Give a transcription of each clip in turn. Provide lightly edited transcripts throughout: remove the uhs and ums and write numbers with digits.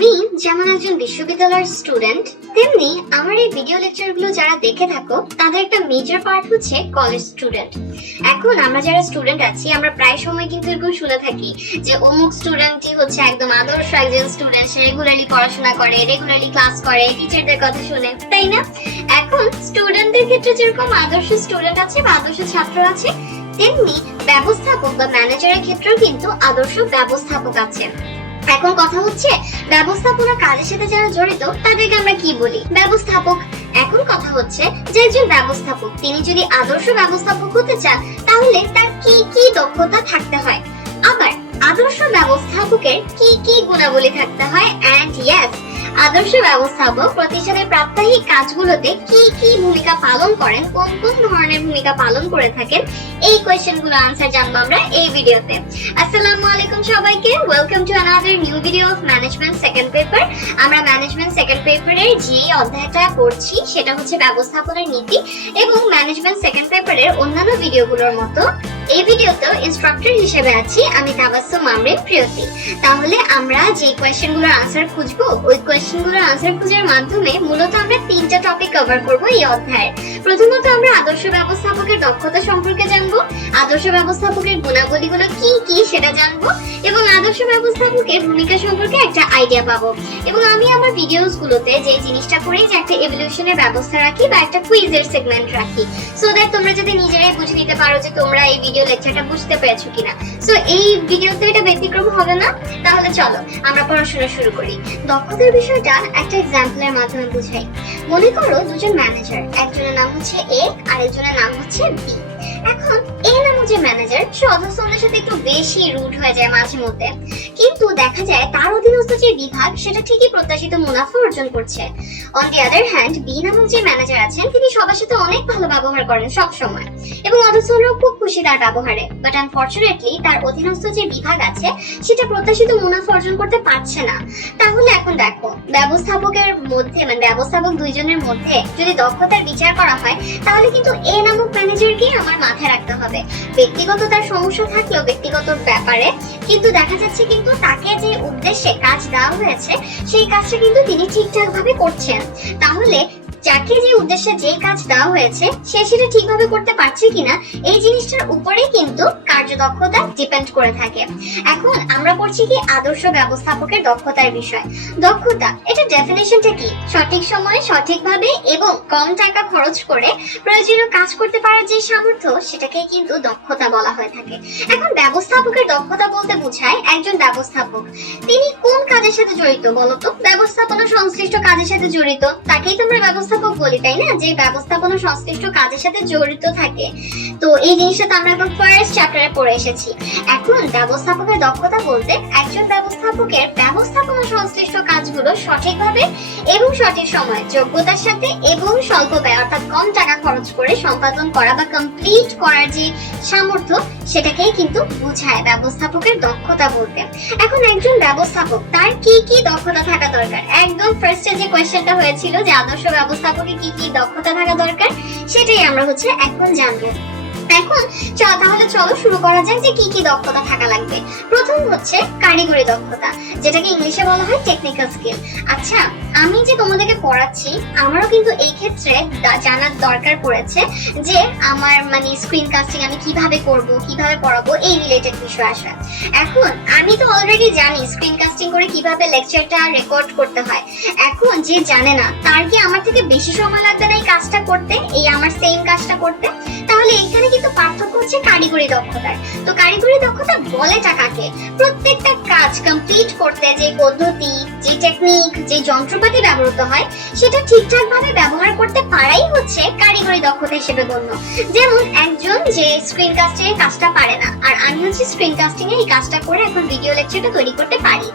আমি যেমন একজন বিশ্ববিদ্যালয়ের স্টুডেন্ট, তেমনি আমার এই ভিডিও লেকচারগুলো যারা দেখে থাকো তাদের একটা মেজর পার্ট হচ্ছে কলেজ স্টুডেন্ট। এখন আমরা যারা স্টুডেন্ট আছি আমরা প্রায় সময় কিন্তু এরকম শুনে থাকি যে অমুক স্টুডেন্টই হচ্ছে একদম আদর্শ একজন স্টুডেন্ট, সে রেগুলারলি পড়াশোনা করে, রেগুলারলি ক্লাস করে, টিচারদের কথা শুনে, তাই না? এখন স্টুডেন্টদের ক্ষেত্রে যেরকম আদর্শ স্টুডেন্ট আছে বা আদর্শ ছাত্র আছে, তেমনি ব্যবস্থাপক বা ম্যানেজারের ক্ষেত্রেও কিন্তু আদর্শ ব্যবস্থাপক আছে। এখন কথা হচ্ছে ব্যবস্থাপনা কাজের সাথে যারা জড়িত তাদেরকে আমরা কি বলি? ব্যবস্থাপক। এখন কথা হচ্ছে যে একজন ব্যবস্থাপক তিনি যদি আদর্শ ব্যবস্থাপক হতে চান তাহলে তার কি কি দক্ষতা থাকতে হয়, আবার আদর্শ ব্যবস্থাপকের কি কি গুণাবলী থাকতে হয়, এন্ড ইয়েস আদর্শ ব্যবস্থাপক প্রতিষ্ঠানের প্রাত্যহিক কাজগুলোতে কি কি ভূমিকা পালন করেন, কোন কোন ধরনের ভূমিকা পালন করে থাকেন, এই কোয়েশ্চেনগুলো আনসার জানবো আমরা এই ভিডিওতে। আসসালামু আলাইকুম সবাইকে, welcome to another new video of management second paper. আমরা ম্যানেজমেন্ট সেকেন্ড পেপারের যে অধ্যায়টা পড়ছি সেটা হচ্ছে ব্যবস্থাপনার নীতি, এবং ম্যানেজমেন্ট সেকেন্ড পেপারের অন্যান্য ভিডিওগুলোর মতো এই ভিডিওতেও ইনস্ট্রাক্টর হিসেবে আছি আমি তাবাসসুম আমরিন প্রিয়তি। তাহলে আমরা যে কোয়েশ্চেনগুলোর আনসার খুঁজবো ওই কোয়েশ্চেনগুলোর আনসার খোঁজার মাধ্যমে মূলত আমরা তিনটা টপিক কভার করব এই অধ্যায়ে। প্রথমত আমরা আদর্শ ব্যবস্থাপকের দক্ষতা সম্পর্কে জানবো, আদর্শ ব্যবস্থাপকের গুণাবলীগুলো কি কি সেটা জানবো, এবং আদর্শ ব্যবস্থাপকের ভূমিকা সম্পর্কে একটা আইডিয়া পাবো। এবং আমি আমার ভিডিওস গুলোতে যে জিনিসটা করি যে একটা এভলিউশনের ব্যবস্থা রাখি বা একটা কুইজের সেগমেন্ট রাখি, সো দ্যাট তোমরা যদি নিজেরাই বুঝে নিতে পারো যে তোমরা এই ভিডিও লেকচারটা বুঝতে পেরেছো কিনা। সো এই ভিডিওতে এটা ব্যতিক্রম হবে না। তাহলে চলো আমরা পড়াশোনা শুরু করি। দক্ষতার বিষয়টা একটা এক্সাম্পলের মাধ্যমে বুঝাই। মনে করো দুজন ম্যানেজার, একজনের নাম হচ্ছে এ আর একজনের নাম হচ্ছে বি। এখন এ নামক যে ম্যানেজার সে অধস্তনদের সাথে একটু বেশি রুড হয়ে যায় মাঝে মধ্যে, কিন্তু দেখা যায় তার অধীনস্থ যে বিভাগ সেটা ঠিকই প্রত্যাশিত মুনাফা অর্জন করছে। On the other hand B নামক যে ম্যানেজার আছেন তিনি সবার সাথে অনেক ভালো ব্যবহার করেন সব সময়, এবং অধস্তনরাও খুব খুশি তার ব্যবহারে, বাট আনফরচুনেটলি তার অধীনস্থ যে বিভাগ আছে সেটা প্রত্যাশিত মুনাফা অর্জন করতে পারছে না। তাহলে এখন দেখো ব্যবস্থাপকের মধ্যে মানে ব্যবস্থাপক দুইজনের মধ্যে যদি দক্ষতার বিচার করা হয় তাহলে কিন্তু এ নামক ম্যানেজারকেই আমার মাথায় রাখতে হবে। ব্যক্তিগত তার সমস্যা থাকলেও ব্যক্তিগত ব্যাপারে, কিন্তু দেখা যাচ্ছে কিন্তু তাকে যে উদ্দেশ্যে কাজ দেওয়া হয়েছে সেই কাজটা কিন্তু তিনি ঠিকঠাক ভাবে করছেন। তাহলে যাকে যে উদ্দেশ্যে যে কাজ দেওয়া হয়েছে সে সেটা ঠিকভাবে করতে পারছে কিনা এই জিনিসটার উপরে কিন্তু কার্যদক্ষতা ডিপেন্ড করে থাকে। এখন আমরা পড়ছি কি আদর্শ ব্যবস্থাপকের দক্ষতার বিষয়। দক্ষতা এটা ডেফিনেশনটা কি? সঠিক সময়ে সঠিকভাবে এবং কম টাকা খরচ করে প্রয়োজনীয় কাজ করতে পারার যে সামর্থ্য সেটাকে কিন্তু দক্ষতা বলা হয়ে থাকে। এখন ব্যবস্থাপকের দক্ষতা বলতে বোঝায় একজন ব্যবস্থাপক তিনি কোন কাজের সাথে জড়িত বলতো? ব্যবস্থাপনা সংশ্লিষ্ট কাজের সাথে জড়িত, তাকেই তো আমরা ব্যবস্থাপক বলি, তাই না? যে ব্যবস্থাপনা সংশ্লিষ্ট কাজের সাথে জড়িত থাকে। তো এই জিনিসটা তো আমরা এখন ফার্স্ট চ্যাপ্টারে পড়ে এসেছি। এখন ব্যবস্থাপকের দক্ষতা বলতে একজন ব্যবস্থাপকের ব্যবস্থাপনা সংশ্লিষ্ট কাজগুলো সঠিকভাবে এবং সঠিক সময়ে যোগ্যতার সাথে এবং স্বল্প ব্যয় অর্থাৎ কম টাকা খরচ করে সম্পাদন করা বা কমপ্লিট করার যে সামর্থ্য সেটাকেই কিন্তু বোঝায় ব্যবস্থাপকের দক্ষতা বলতে। এখন একজন ব্যবস্থাপক তার কি কি দক্ষতা থাকা দরকার? একদম ফার্স্টে যে কোয়েশ্চেনটা হয়েছিল যে আদর্শ ব্যবস্থাপকের কি কি দক্ষতা থাকা দরকার সেটাই আমরা হচ্ছে এখন জানবো। এখন তাহলে চলো শুরু করা যাক যে কি কি দক্ষতা থাকা লাগবে। প্রথম হচ্ছে কারিগরি দক্ষতা, যেটাকে ইংলিশে বলা হয় টেকনিক্যাল স্কিল। আচ্ছা, আমি যে তোমাদেরকে পড়াচ্ছি আমারও কিন্তু এই ক্ষেত্রে জানার দরকার পড়েছে যে আমার মানে স্ক্রিন কাস্টিং আমি কিভাবে করব, কিভাবে পড়াবো, এই রিলেটেড বিষয় আসে। এখন আমি তো অলরেডি জানি স্ক্রিন কাস্টিং করে কিভাবে লেকচারটা রেকর্ড করতে হয়। এখন যে জানে না তার কি আমার থেকে বেশি সময় লাগবে না এই কাজটা করতে, এই আমার সেম কাজটা করতে? তাহলে এখানে কিন্তু পার্থক্য হচ্ছে কারিগরি দক্ষতার। তো কারিগরি দক্ষতা বলেটা কাকে? প্রত্যেকটা কাজ কমপ্লিট করতে যে পদ্ধতি, যে টেকনিক, যে যন্ত্রপাতি ব্যবহৃত হয় সেটা ঠিকঠাক ভাবে ব্যবহার করতে পারাই হচ্ছে কারিগরি দক্ষতা হিসেবে গণ্য। যেমন একজন যে স্ক্রিন কাস্টিং এর কাজটা পারে না, আর আমি হচ্ছে স্ক্রিন কাস্টিং এর এই কাজটা করে এখন ভিডিও লেকচারটা তৈরি করতে পারি।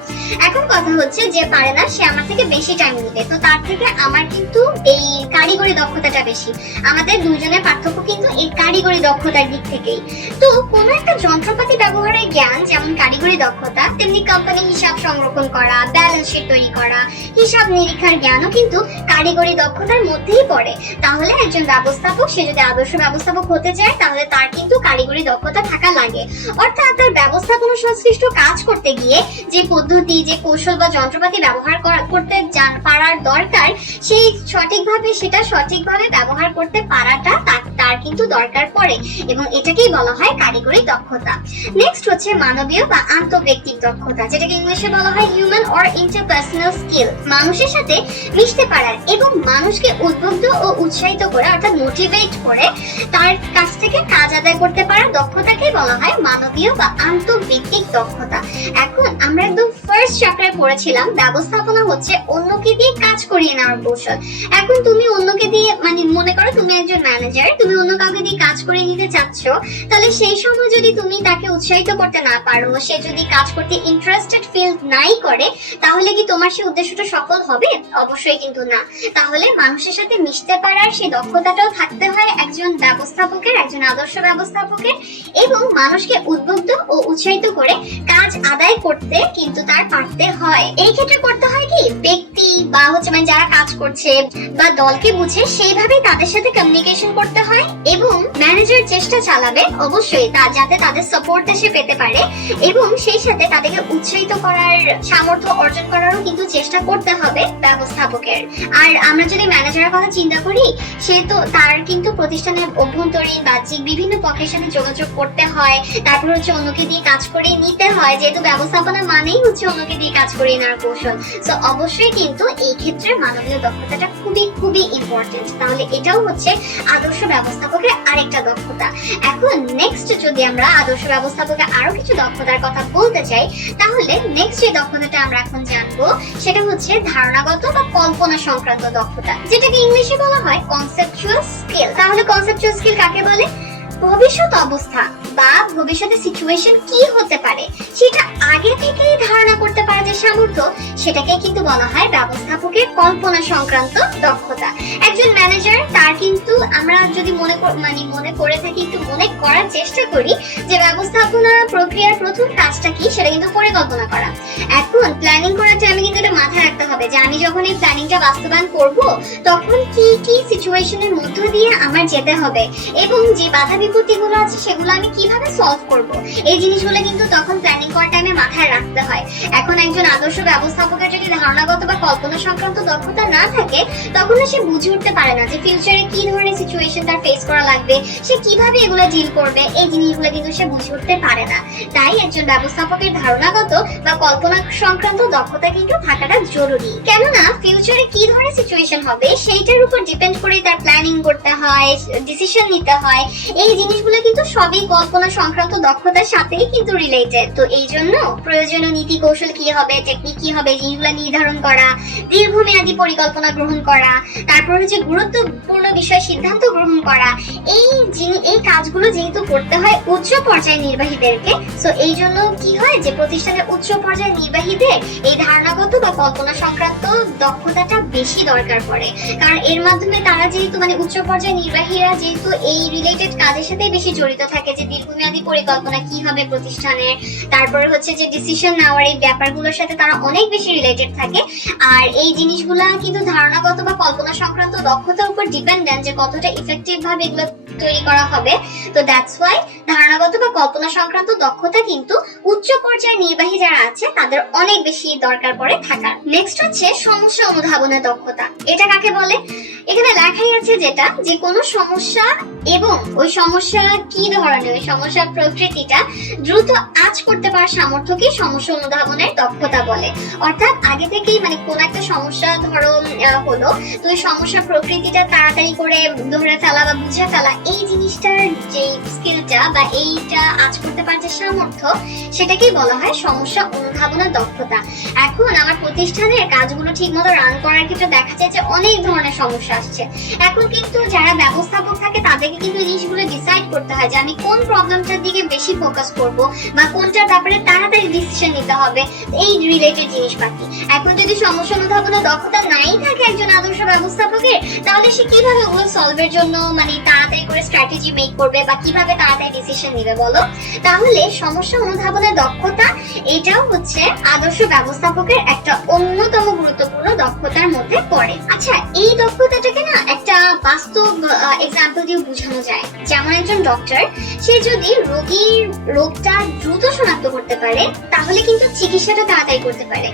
এখন কথা হচ্ছে যে পারে না সে আমার থেকে বেশি টাইম নিবে, তো তার থেকে আমার কিন্তু এই কারিগরি দক্ষতাটা বেশি। আমাদের দুজনের পার্থক্য কিন্তু এই কারিগরি দক্ষতার দিক থেকেই। তো কোনো একটা যন্ত্রপাতি ব্যবহারের জ্ঞান যেমন কারিগরি দক্ষতা, তেমনি কোম্পানি হিসাব সংরক্ষণ করা, ব্যালেন্স শিট তৈরি করা, হিসাব নিরীক্ষার জ্ঞানও কিন্তু কারিগরি দক্ষতার মধ্যেই পড়ে। তাহলে একজন ব্যবস্থাপক সে যদি আদর্শ ব্যবস্থাপক হতে চায় তাহলে তার কিন্তু কারিগরি দক্ষতা থাকা লাগে। অর্থাৎ তার ব্যবস্থাপনা সংশ্লিষ্ট কাজ করতে গিয়ে যে পদ্ধতি, যে কৌশল কৌশল বা যন্ত্রপাতি ব্যবহার করতে পারার দরকার, সেই সঠিকভাবে ব্যবহার করতে পারাটা তার কিন্তু দরকার পড়ে, এবং এটাকেই বলা হয় কারিগরি দক্ষতা। নেক্সট হচ্ছে মানবীয় বা আন্তঃব্যক্তিক দক্ষতা, যেটাকে ইংলিশে বলা হয় হিউম্যান অর ইন্টারপার্সোনাল স্কিল। মানুষের সাথে মিশতে পারার এবং মানুষকে উদ্বুদ্ধ ও উৎসাহিত করে অর্থাৎ মোটিভেট করে তার কাছ থেকে কাজ আদায় করতে পারার দক্ষতাকেই বলা হয় মানবীয় বা আন্তঃব্যক্তিক দক্ষতা। এখন আমরা একদম ফার্স্ট চ্যাপ্টারে পড়েছিলাম ব্যবস্থাপনা হচ্ছে অন্যকে দিয়ে কাজ করিয়ে নেওয়ার কৌশল। এখন তুমি অন্যকে দিয়ে মনে করো তুমি একজন ম্যানেজার, তুমি অন্য কাউকে দিয়ে কাজ করিয়ে নিতে চাচ্ছ, তাহলে সেই সময় যদি তুমি তাকে উৎসাহিত করতে না পারো, সে যদি কাজ করতে ইন্টারেস্টেড ফিল নাই করে, তাহলে কি তোমার সেই উদ্দেশ্যটা সফল হবে? অবশ্যই কিন্তু না। তাহলে মানুষের সাথে মিশতে পারার সেই দক্ষতাটাও থাকতে হয় একজন ব্যবস্থাপকের, একজন আদর্শ ব্যবস্থাপকের, এবং মানুষকে উদ্বুদ্ধ ও উৎসাহিত করে কাজ আদায় করতে কিন্তু তার পারতে হয়। এই ক্ষেত্রে করতে হয় কি, ব্যক্তি বা যারা কাজ করছে বা দলকে বুঝে সেইভাবে তাদের সাথে কমিউনিকেশন করতে হয়, এবং ম্যানেজার চেষ্টা চালাবে অবশ্যই যাতে তাদের সাপোর্টটা সে পেতে পারে, এবং সেই সাথে তাদেরকে উৎসাহিত করার সামর্থ্য অর্জন করারও কিন্তু চেষ্টা করতে হবে ব্যবস্থাপকের। আর আমরা যদি ম্যানেজারের কথা চিন্তা করি, সে তো তার কিন্তু প্রতিষ্ঠানের অভ্যন্তরীণ বাহ্যিক বিভিন্ন পক্ষের সাথে যোগাযোগ করতে হয়, তারপর অন্যকে দিয়ে কাজ করিয়ে নিতে হয়, যেহেতু ব্যবস্থাপনা মানেই অন্যকে দিয়ে কাজ করিয়ে নেওয়ার কৌশল। সো অবশ্যই কিন্তু এই ক্ষেত্রে মানবীয় দক্ষতাটা খুবই খুবই ইম্পর্টেন্ট। তাহলে এটাও হচ্ছে আদর্শ ব্যবস্থাপকের আরেকটা দক্ষতা। এখন নেক্সট যদি আমরা আদর্শ ব্যবস্থাপকের আরো কিছু দক্ষতার কথা বলতে চাই, তাহলে নেক্সট যে দক্ষতাটা আমরা এখন জানবো সেটা হচ্ছে ধারণাগত বা কল্পনা সংক্রান্ত দক্ষতা, যেটাকে ইংলিশে বলা হয় কনসেপচুয়াল স্কিল। তাহলে কনসেপচুয়াল স্কিল কাকে বলে? ভবিষ্যৎ অবস্থা বা ভবিষ্যতে সিচুয়েশন কি হতে পারে সেটা আগে থেকেই ধারণা করতে পারা যে সামর্থ্য, সেটাকে কিন্তু বলা হয় ব্যবস্থাপকের কল্পনা সংক্রান্ত দক্ষতা। একজন ম্যানেজার তার কিন্তু আমরা যদি মনে করে থাকি, একটু মনে করার চেষ্টা করি যে ব্যবস্থাপনা প্রক্রিয়ার প্রথম কাজটা কি, সেটা কিন্তু পরিকল্পনা করা। এখন প্ল্যানিং করার টাইমে কিন্তু এটা মাথায় রাখতে হবে যে আমি যখন এই প্ল্যানিংটা বাস্তবায়ন করব, তখন কি কি সিচুয়েশনের মধ্য দিয়ে আমার যেতে হবে, এবং যে বাধা বিপত্তিগুলো আছে সেগুলো আমি কিভাবে সলভ করব, এই জিনিসগুলো কিন্তু তখন প্ল্যানিং করার টাইমে মাথায় রাখতে হয়। এখন একজন আদর্শ ব্যবস্থাপকের যদি ধারণাগত বা কল্পনা সংক্রান্ত দক্ষতা না থাকে, তখন সে বুঝে উঠতে পারে না যে ফিউচারে কি ধরনের সিচুয়েশন তার ফেস করা লাগবে, সে কিভাবে এগুলো ডিল করবে, এই জিনিসগুলো কিন্তু সে বুঝে উঠতে পারে না। তাই একজন ব্যবস্থাপকের ধারণাগত বা কল্পনা সংক্রান্ত দক্ষতা কিন্তু থাকাটা জরুরি, কেননা ফিউচারে কি ধরনের সিচুয়েশন হবে সেইটার উপর ডিপেন্ড করে তার প্ল্যানিং করতে হয়, ডিসিশন নিতে হয়। এই জিনিসগুলো কিন্তু সবই কল্পনা সংক্রান্ত দক্ষতার সাথেই কিন্তু রিলেটেড। তো এই জন্য প্রয়োজনীয় নীতি কৌশল কি হবে, টেকনিক কি হবে, জিনিসগুলো নির্ধারণ করা, দীর্ঘমেয়াদী পরিকল্পনা গ্রহণ করা, তারপর গুরুত্বপূর্ণ বিষয় সিদ্ধান্ত গ্রহণ করা, এই কাজগুলো যেহেতু করতে হয় উচ্চ পর্যায়ের নির্বাহীদেরকে, সো এই জন্য কি হয় যে প্রতিষ্ঠানের উচ্চ পর্যায়ের নির্বাহীদের এই ধারণাগত বা কল্পনা সংক্রান্ত দক্ষতাটা বেশি দরকার পড়ে, কারণ এর মাধ্যমে তারা যেহেতু উচ্চ পর্যায়ের নির্বাহীরা যেহেতু এই রিলেটেড কাজের সাথে বেশি জড়িত থাকে, যে দীর্ঘমেয়াদী পরিকল্পনা কি হবে প্রতিষ্ঠানের, তারপরে যে ডিসিশন নেওয়ার এই ব্যাপারগুলোর সাথে তারা অনেক বেশি রিলেটেড থাকে। আর এই জিনিসগুলা কিন্তু ধারণাগত বা কল্পনা সংক্রান্ত দক্ষতার উপর ডিপেন্ডেন্ট যে কতটা ইফেক্টিভ ভাবে এগুলো তৈরি করা হবে। তো দ্যাটস ওয়াই ধারণাগত বা কল্পনা সংক্রান্ত দক্ষতা কিন্তু উচ্চ পর্যায়ের নির্বাহী যারা আছে তাদের অনেক বেশি দরকার পড়ে থাকার। নেক্সট হচ্ছে সমস্যা অনুধাবনের দক্ষতা। এটা কাকে বলে? এখানে লেখাই আছে যেটা যে কোনো সমস্যা এবং ওই সমস্যা কি ধরনের, ওই সমস্যার প্রকৃতিটা দ্রুত আঁচ করতে পারার সামর্থ্যকে সমস্যা অনুধাবনের দক্ষতা বলে। অর্থাৎ আগে থেকেই কোন একটা সমস্যা ধরো হলো, তো ওই সমস্যার প্রকৃতিটা তাড়াতাড়ি করে ধরে ফেলা বা বুঝে ফেলা, এই জিনিসটার যে স্কিলটা বা এইটা আঁচ করতে পারার যে সামর্থ্য, সেটাকেই বলা হয় সমস্যা অনুধাবনের দক্ষতা। এখন আমার প্রতিষ্ঠানের কাজগুলো ঠিকমতো রান করার ক্ষেত্রে দেখা যায় যে অনেক ধরনের সমস্যা আসছে। এখন কিন্তু যারা ব্যবস্থাপক থাকে তাদেরকে কিন্তু জিনিসগুলো ডিসাইড করতে হয় যে আমি কোন প্রবলেমটার দিকে বেশি ফোকাস করব বা কোনটার ব্যাপারে তাড়াতাড়ি ডিসিশন নিতে হবে, এই রিলেটেড জিনিসপাতি। এখন যদি সমস্যা অনুধাবনের দক্ষতা নাই থাকে একজন আদর্শ ব্যবস্থাপকের, তাহলে সে কিভাবে ওগুলো সলভের জন্য তাড়াতাড়ি করে স্ট্র্যাটেজি মেক করবে বা কিভাবে তাড়াতাড়ি ডিসিশন নিবে বলো? তাহলে সমস্যা অনুধাবনের দক্ষতা এটাও হচ্ছে আদর্শ ব্যবস্থাপকের একটা অন্যতম গুরুত্বপূর্ণ দক্ষতার মধ্যে পড়ে। আচ্ছা, এই দক্ষতাটাকে একটা বাস্তব এক্সাম্পল দিয়ে বোঝানো যায়। যেমন একজন ডক্টর, সে যদি রোগীর রোগটা দ্রুত শনাক্ত করতে পারে তাহলে কিন্তু চিকিৎসাটা তাড়াতাড়ি করতে পারে,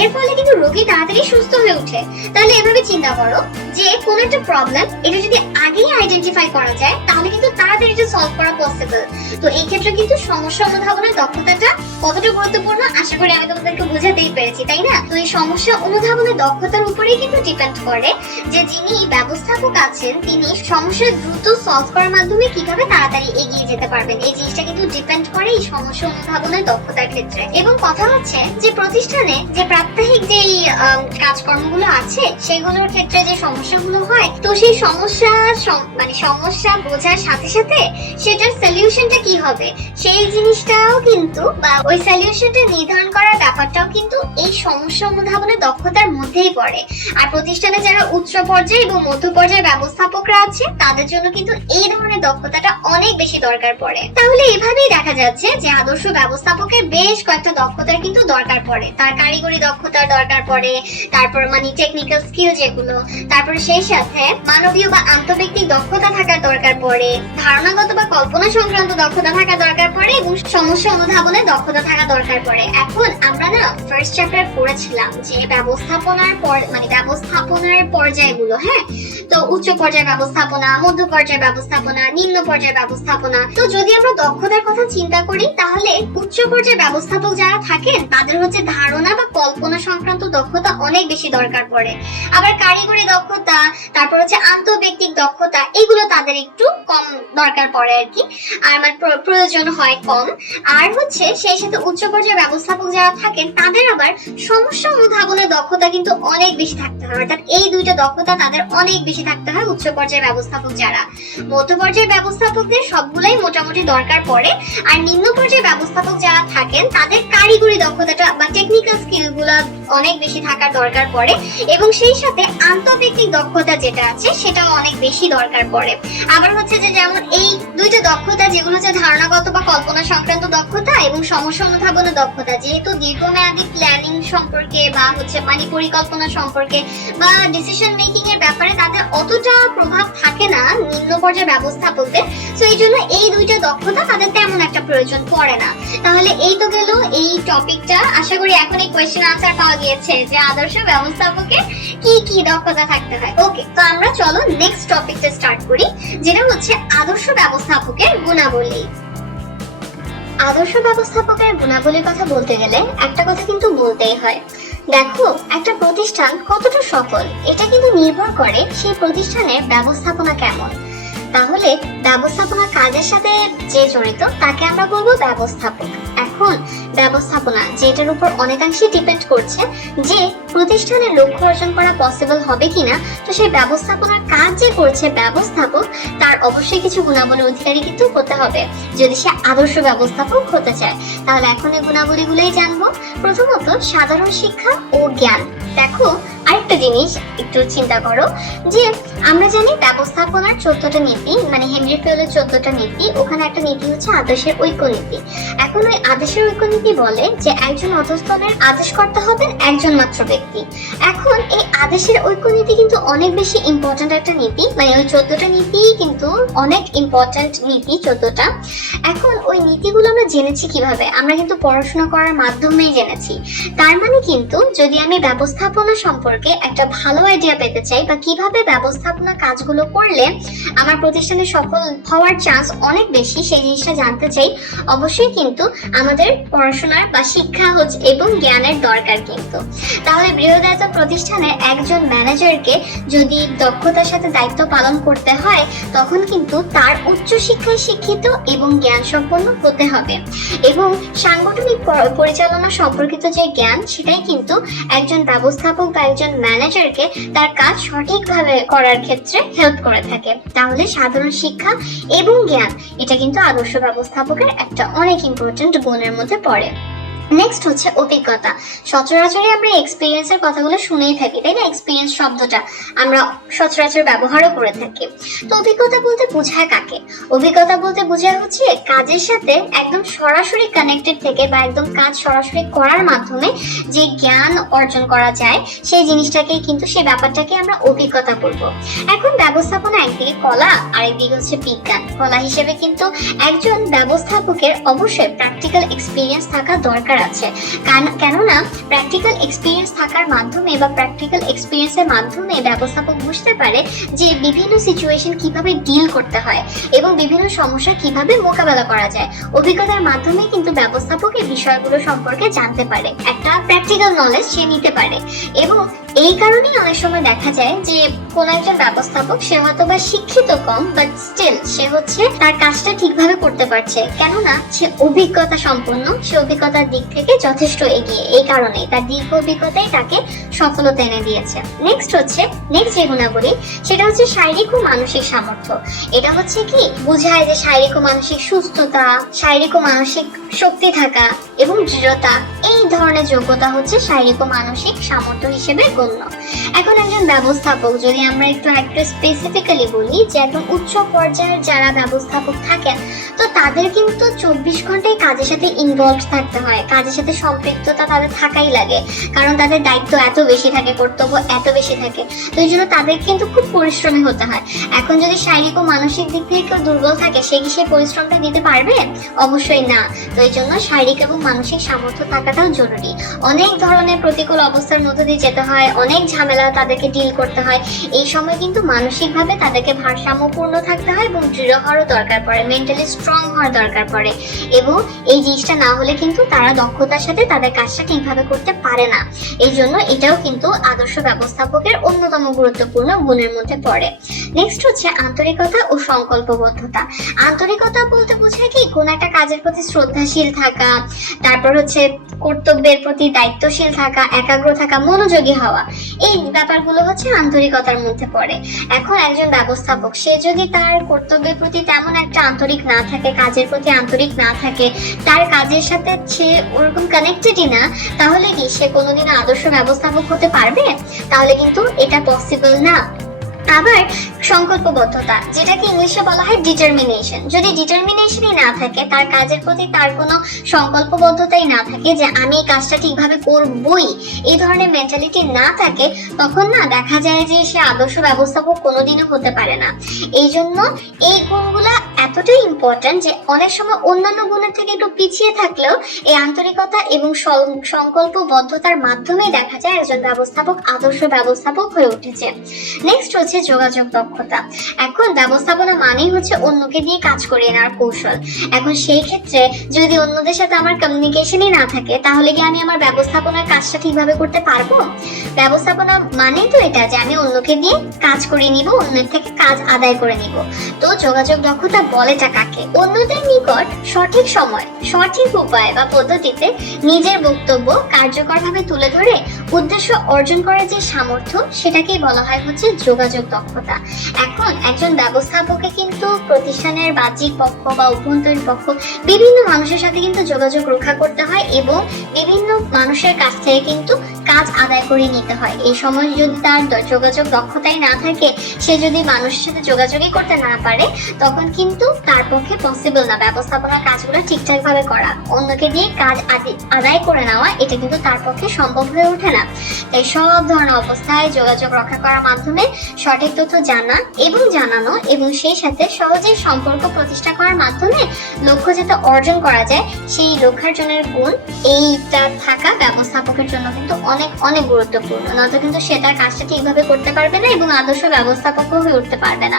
এর ফলে কিন্তু রোগী তাড়াতাড়ি সুস্থ হয়ে ওঠে। তাহলে এভাবে চিন্তা করো যে কোন একটা প্রবলেম এটা যদি আগেই আইডেন্টিফাই করা যায় তাহলে কিন্তু তাড়াতাড়ি এটা সলভ করা পসিবল। তো এই ক্ষেত্রে কিন্তু সমস্যা অনুধাবনের দক্ষতাটা কতটা গুরুত্বপূর্ণ আশা করি আমি তোমাদেরকে বোঝাতেই পেরেছি, তাই না? তো এই সমস্যা অনুধাবনের দক্ষতার উপরেই কিন্তু ডিপেন্ড করে যে যিনি ব্যবস্থাপক আছেন তিনি সমস্যা দ্রুত সলভ করার মাধ্যমে কিভাবে তাড়াতাড়ি এগিয়ে যেতে পারবেন। এই জিনিসটা কিন্তু ডিপেন্ড করে এই সমস্যা অনুধাবনের দক্ষতার ক্ষেত্রে। এবং কথা হচ্ছে যে প্রতিষ্ঠানে যে প্রাত্যহিক যে কাজকর্মগুলো আছে সেগুলোর ক্ষেত্রে যে সমস্যাগুলো হয়, তো সেই সমস্যা বোঝার সাথে সাথে সেটার সলিউশনটা কি হবে সেই জিনিসটাও কিন্তু বা ওই সলিউশনটা নির্ধারণ করার ব্যাপারটাও কিন্তু এই সমস্যা অনুধাবনের দক্ষতার মধ্যেই পড়ে। আর প্রতিষ্ঠানে যারা উচ্চ পর্যায়ে এবং মধ্য পর্যায়ে ব্যবস্থাপকরা আছে তাদের জন্য কিন্তু এই ধরনের দক্ষতাটা অনেক বেশি দরকার পড়ে। তাহলে এভাবেই দেখা যাচ্ছে যে আদর্শ ব্যবস্থাপকের বেশ কয়েকটা দক্ষতার কিন্তু দরকার পড়ে। তার কারিগরি দক্ষতার দরকার পড়ে, তারপর টেকনিক্যাল স্কিল যেগুলো, তারপর সেই সাথে মানবীয় বা আন্তঃব্যক্তিক দক্ষতা থাকার দরকার পড়ে, ধারণাগত বা কল্পনা সংক্রান্ত দক্ষতা থাকা দরকার পড়ে এবং সমস্যা অনুধাবনের দক্ষতা থাকা দরকার পড়ে। এখন আমরা না ফার্স্ট চ্যাপ্টার পড়েছিলাম যে ব্যবস্থাপনার পর্যায়গুলো, হ্যাঁ, তো উচ্চ পর্যায়ে ব্যবস্থাপনা, মধ্য পর্যায়ে ব্যবস্থাপনা, নিম্ন পর্যায়ে ব্যবস্থাপনা। তো যদি আমরা দক্ষতার কথা চিন্তা করি তাহলে উচ্চ পর্যায়ে ব্যবস্থাপক যারা থাকেন তাদের হচ্ছে ধারণা বা কল্পনা সংক্রান্ত দক্ষতা অনেক বেশি দরকার পড়ে। আবার কারিগরি দক্ষতা, তারপর হচ্ছে আন্তঃব্যক্তিক দক্ষতা, এগুলো তাদের একটু কম দরকার পড়ে আর কি, আর আমার প্রয়োজন হয় কম। আর হচ্ছে সেই সাথে উচ্চ পর্যায়ে ব্যবস্থাপক যারা থাকেন তাদের আবার সমস্যা অনুধাবনের দক্ষতা কিন্তু অনেক বেশি থাকতে হয়, অর্থাৎ এই দুইটা দক্ষতা তাদের অনেক বেশি থাকতে হয় উচ্চ পর্যায়ে ব্যবস্থাপক যারা। মধ্য পর্যায়ে ব্যবস্থাপকদের সবগুলাই মোটামুটি দরকার পড়ে। আর নিম্ন পর্যায়ে ব্যবস্থাপক যারা থাকেন তাদের কারিগরি দক্ষতাটা বা টেকনিক্যাল স্কিল গুলা অনেক বেশি থাকার দরকার পড়ে এবং সেই সাথে আন্তঃব্যক্তিক দক্ষতা যেটা আছে সেটাও অনেক বেশি দরকার পড়ে। আবার হচ্ছে যে যেমন এই দুইটা দক্ষতা যেগুলো হচ্ছে ধারণাগত বা কল্পনা সংক্রান্ত দক্ষতা এবং সমস্যা অনুধাবনের দক্ষতা, যেহেতু দীর্ঘমেয়াদী প্ল্যানিং সম্পর্কে বা হচ্ছে পরিকল্পনা সম্পর্কে বা ডিসিশন মেকিং এর ব্যাপারে তাদের অতটা প্রভাব থাকে না নিম্ন পর্যায়ে ব্যবস্থাপকদের, তো এই জন্য এই দুইটা দক্ষতা তাদের তেমন একটা প্রয়োজন পড়ে না। তাহলে এই তো গেল এই টপিকটা। আশা করি এখন এই কোয়েশ্চেন আনসার পাওয়া গিয়েছে যে আদর্শ ব্যবস্থাপকের কি কি দক্ষতা থাকতে হয়। ওকে, তো আমরা চলো নেক্সট টপিকটা স্টার্ট করি, যেটা হচ্ছে আদর্শ ব্যবস্থাপকের গুণাবলী। আদর্শ ব্যবস্থাপকের গুণাবলীর কথা বলতে গেলে একটা কথা কিন্তু বলতেই হয়। দেখো, একটা প্রতিষ্ঠান কতটা সফল এটা কিন্তু নির্ভর করে সেই প্রতিষ্ঠানের ব্যবস্থাপনা কেমন। তাহলে ব্যবস্থাপনা কাজের সাথে যে জড়িত তাকে আমরা বলবো ব্যবস্থাপক। এখন ব্যবস্থাপনা যেটার উপর অনেকাংশে ডিপেন্ড করছে যে প্রতিষ্ঠানের লক্ষ্য অর্জন করা পসিবল হবে কিনা, তো সেই ব্যবস্থাপনার কাজ যে করছে ব্যবস্থাপক তার অবশ্যই কিছু গুণাবলীর অধিকারী কিন্তু হতে হবে যদি সে আদর্শ ব্যবস্থাপক হতে চায়। তাহলে এখন এই গুণাবলীগুলোই জানবো। প্রথমত সাধারণ শিক্ষা ও জ্ঞান। দেখো, আরেকটা জিনিস একটু চিন্তা করো যে আমরা জানি ব্যবস্থাপনার 14টা নীতি, হেনরি ফিওলের 14টা নীতি, ওখানে একটা নীতি হচ্ছে আদেশের ঐক্য নীতি। এখন ওই আদেশের ঐক্য নীতি বলে যে একজন অধস্তনের আদেশকর্তা হবেন একজন মাত্র ব্যক্তি। এখন এই আদেশের ঐক্য নীতি কিন্তু অনেক বেশি ইম্পর্টেন্ট একটা নীতি, ওই 14টা নীতি কিন্তু অনেক ইম্পর্টেন্ট নীতি 14টা। এখন ওই নীতিগুলো আমরা জেনেছি কিভাবে? আমরা কিন্তু পড়াশোনা করার মাধ্যমেই জেনেছি। তার মানে কিন্তু যদি আমি ব্যবস্থাপনা সম্পর্কে একটা ভালো আইডিয়া পেতে চাই বা কিভাবে ব্যবস্থাপনা কাজগুলো করলে আমার প্রতিষ্ঠানে সফল হওয়ার চান্স অনেক বেশি, সেই জিনিসটা জানতে চাই, অবশ্যই কিন্তু আমাদের পড়াশোনার বা শিক্ষা এবং জ্ঞানের দরকার কিন্তু। তাহলে বৃহদায়তন প্রতিষ্ঠানে একজন ম্যানেজারকে যদি দক্ষতার সাথে দায়িত্ব পালন করতে হয় তখন কিন্তু তার উচ্চ শিক্ষায় শিক্ষিত এবং জ্ঞান সম্পন্ন হতে হবে এবং সাংগঠনিক পরিচালনা সম্পর্কিত যে জ্ঞান সেটাই কিন্তু একজন ব্যবস্থাপক বা একজন ম্যানেজারকে তার কাজ সঠিকভাবে করার ক্ষেত্রে হেল্প করে থাকে। তাহলে সাধারণ শিক্ষা এবং জ্ঞান এটা কিন্তু আদর্শ ব্যবস্থাপকের একটা অনেক ইম্পর্টেন্ট গুণের মধ্যে পড়ে। নেক্সট হচ্ছে অভিজ্ঞতা। সচরাচর আমরা এক্সপিরিয়েন্সের কথাগুলো শুনেই থাকি, তাই না? এক্সপিরিয়েন্স শব্দটা আমরা সচরাচর ব্যবহারও করে থাকি। তো অভিজ্ঞতা বলতে বোঝায় কাকে? অভিজ্ঞতা বলতে বোঝায় হচ্ছে কাজের সাথে একদম সরাসরি কানেক্টেড থেকে বা একদম কাজ সরাসরি করার মাধ্যমে যে জ্ঞান অর্জন করা যায় সেই জিনিসটাকেই কিন্তু, সেই ব্যাপারটাকে আমরা অভিজ্ঞতা বলবো। এখন ব্যবস্থাপনা একদিকে কলা আর একদিকে হচ্ছে বিজ্ঞান। কলা হিসেবে কিন্তু একজন ব্যবস্থাপকের অবশ্যই প্র্যাকটিক্যাল এক্সপিরিয়েন্স থাকা দরকার আছে, কেননা প্র্যাকটিক্যাল এক্সপিরিয়েন্স থাকার মাধ্যমে বা প্র্যাকটিক্যাল এক্সপিরিয়েন্সের মাধ্যমে ব্যবস্থাপক বুঝতে পারে যে বিভিন্ন সিচুয়েশন কিভাবে ডিল করতে হয় এবং বিভিন্ন সমস্যা কিভাবে মোকাবেলা করা যায়। অভিজ্ঞতার মাধ্যমে কিন্তু ব্যবস্থাপক এই বিষয়গুলো সম্পর্কে জানতে পারে, একটা প্র্যাকটিক্যাল নলেজ সে নিতে পারে। এবং এই কারণেই অনেক সময় দেখা যায় যে কোন একজন ব্যবস্থাপক সে হয়তো বা শিক্ষিত কম, বাট স্টিল সে হচ্ছে তার কাজটা ঠিকভাবে করতে পারছে, কেননা সে অভিজ্ঞতা সম্পন্ন, সে অভিজ্ঞতার দিক থেকে যথেষ্ট এগিয়ে। এই কারণেই তার দীর্ঘ অভিজ্ঞতাই তাকে সফলতা এনে দিয়েছে। নেক্সট যে গুণাবলী সেটা হচ্ছে শারীরিক ও মানসিক সামর্থ্য। এটা হচ্ছে কি বোঝায় যে শারীরিক ও মানসিক সুস্থতা, শারীরিক ও মানসিক শক্তি থাকা এবং দৃঢ়তা, এই ধরনের যোগ্যতা হচ্ছে শারীরিক ও মানসিক সামর্থ্য হিসেবে গণ্য। এখন একজন ব্যবস্থাপক, যদি আমরা একটু স্পেসিফিক্যালি বলি যে একদম উচ্চ পর্যায়ের যারা ব্যবস্থাপক থাকেন, তো তাদের কিন্তু 24 ঘন্টায় কাজের সাথে ইনভলভ থাকতে হয়, কাজের সাথে সম্পৃক্ততা তাদের থাকাই লাগে, কারণ তাদের দায়িত্ব এত বেশি থাকে, কর্তব্য এত বেশি থাকে। তো এই জন্য তাদের কিন্তু খুব পরিশ্রমী হতে হয়। এখন যদি শারীরিক ও মানসিক দিক থেকে কেউ দুর্বল থাকে, সে কি সেই পরিশ্রমটা দিতে পারবে? অবশ্যই না। তো এই জন্য শারীরিক এবং মানসিক সামর্থ্য থাকাটাও জরুরি। অনেক ধরনের প্রতিকূল অবস্থার মধ্যে দিয়ে যেতে হয়, অনেক ঝামেলা তাদেরকে ডিল করতে হয়। এই সময় কিন্তু মানসিকভাবে তাদেরকে ভারসাম্যপূর্ণ থাকতে হয় এবং দৃঢ় হওয়ারও দরকার পড়ে, মেন্টালি স্ট্রং হওয়ার দরকার পড়ে। এবং এই জিনিসটা না হলে কিন্তু তারা দক্ষতার সাথে তাদের কাজটা ঠিকভাবে করতে পারে না। এই জন্য এটাও কিন্তু আদর্শ ব্যবস্থাপকের অন্যতম গুরুত্বপূর্ণ গুণের মধ্যে পড়ে। নেক্সট হচ্ছে আন্তরিকতা ও সংকল্পবদ্ধতা। আন্তরিকতা বলতে বোঝায় কি কোন একটা কাজের প্রতি শ্রদ্ধাশীল থাকা, তারপর হচ্ছে কর্তব্যের প্রতি দায়িত্বশীল থাকা, একাগ্র থাকা, মনোযোগী হওয়া, এই ব্যাপারগুলো হচ্ছে আন্তরিকতার মধ্যে পড়ে। এখন একজন ব্যবস্থাপক সে যদি তার কর্তব্যের প্রতি তেমন একটা আন্তরিক না থাকে, কাজের প্রতি আন্তরিক না থাকে, তার কাজের সাথে সে ওরকম কানেক্টেডই না, তাহলে কি সে কোনোদিন আদর্শ ব্যবস্থাপক হতে পারবে? তাহলে কিন্তু এটা পসিবল না। আবার সংকল্পবদ্ধতা, যেটাকে ইংলিশে বলা হয় ডিটারমিনেশন, যদি ডিটারমিনেশনই না থাকে, তার কাজের প্রতি তার কোনো সংকল্পবদ্ধতাই না থাকে যে আমি এই কাজটা ঠিকভাবে করবই, এই ধরনের মেন্টালিটি না থাকে, তখন না দেখা যায় যে সে আদর্শ ব্যবস্থাপক কোনোদিনও হতে পারে না। এই জন্য এই গুণগুলা এতটাই ইম্পর্টেন্ট যে অনেক সময় অন্যান্য গুণের থেকে একটু পিছিয়ে থাকলেও এই আন্তরিকতা এবং সংকল্পবদ্ধতার মাধ্যমে দেখা যায় একজন ব্যবস্থাপক আদর্শ ব্যবস্থাপক হয়ে উঠেছে। নেক্সট হচ্ছে যোগাযোগ দক্ষতা। এখন ব্যবস্থাপনা মানেই হচ্ছে অন্যকে দিয়ে কাজ করিয়ে নেওয়ার কৌশল। এখন সেই ক্ষেত্রে যদি অন্যদের সাথে আমার কমিউনিকেশনই না থাকে, তাহলে কি আমি আমার ব্যবস্থাপনার কাজটা ঠিকভাবে করতে পারবো? ব্যবস্থাপনা মানেই তো এটা যে আমি অন্যকে দিয়ে কাজ করিয়ে নিব, অন্যের থেকে কাজ আদায় করে নিব। তো যোগাযোগ দক্ষতা বলেটা কাকে? অন্যদের নিকট সঠিক সময়, সঠিক উপায় বা পদ্ধতিতে নিজের বক্তব্য কার্যকরভাবে তুলে ধরে উদ্দেশ্য অর্জন করার যে সামর্থ্য, সেটাকেই বলা হয় হচ্ছে যোগাযোগ দক্ষতা। এখন একজন ব্যবস্থাপকে কিন্তু প্রতিষ্ঠানের বাহ্যিক পক্ষ বা অভ্যন্তরীণ পক্ষ বিভিন্ন মানুষের সাথে কিন্তু যোগাযোগ রক্ষা করতে হয় এবং বিভিন্ন মানুষের কাছ থেকে কিন্তু কাজ আদায় করে নিতে হয়। এই সময় যদি তার যোগাযোগ দক্ষতাই না থাকে, সে যদি মানুষের সাথে যোগাযোগই করতে না পারে, তখন কিন্তু তার পক্ষে পসিবল না ব্যবস্থাপনার কাজগুলো ঠিকঠাক ভাবে করা, অন্যকে দিয়ে কাজ আদায় করে নেওয়া, এটা কিন্তু তার পক্ষে সম্ভব হয়ে ওঠে না। তাই সব ধরনের অবস্থায় যোগাযোগ রক্ষা করার মাধ্যমে সঠিক তথ্য জানা এবং জানানো এবং সেই সাথে সহজেই সম্পর্ক প্রতিষ্ঠা করার মাধ্যমে লক্ষ্য যাতে অর্জন করা যায়, সেই লক্ষ্যার্জনের গুণ এইটা থাকা ব্যবস্থাপকের জন্য কিন্তু অনেক অনেক গুরুত্বপূর্ণ। নয়তো কিন্তু সে তার কাজটা ঠিকভাবে করতে পারবে না এবং আদর্শ ব্যবস্থাপকও হয়ে উঠতে পারবে না।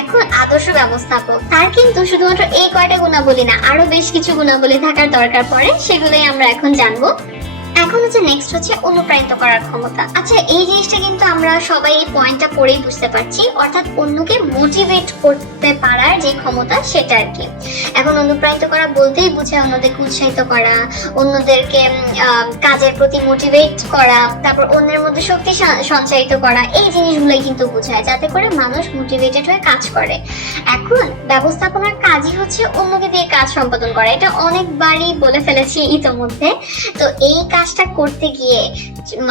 এখন আদর্শ ব্যবস্থাপক তার কিন্তু শুধুমাত্র এই কয়টা গুণাবলী না, আরো বেশ কিছু গুণাবলী থাকার দরকার পড়ে, সেগুলোই আমরা এখন জানবো। এখন হচ্ছে নেক্সট হচ্ছে অনুপ্রাণিত করার ক্ষমতা। আচ্ছা, এই জিনিসটা কিন্তু আমরা সবাই এই পয়েন্টটা পড়েই বুঝতে পারছি, অর্থাৎ অন্যকে মোটিভেট করতে পারার যে ক্ষমতা সেটা আর কি। এখন অনুপ্রাণিত করা বলতেই বোঝায় অন্যদেরকে উৎসাহিত করা, অন্যদেরকে কাজের প্রতি মোটিভেট করা, তারপর অন্যের মধ্যে শক্তি সঞ্চারিত করা, এই জিনিসগুলোই কিন্তু বোঝায়, যাতে করে মানুষ মোটিভেটেড হয়ে কাজ করে। এখন ব্যবস্থাপনার কাজই হচ্ছে অন্যকে দিয়ে কাজ সম্পাদন করা, এটা অনেকবারই বলে ফেলেছি ইতোমধ্যে। তো এই কাজটা করতে গিয়ে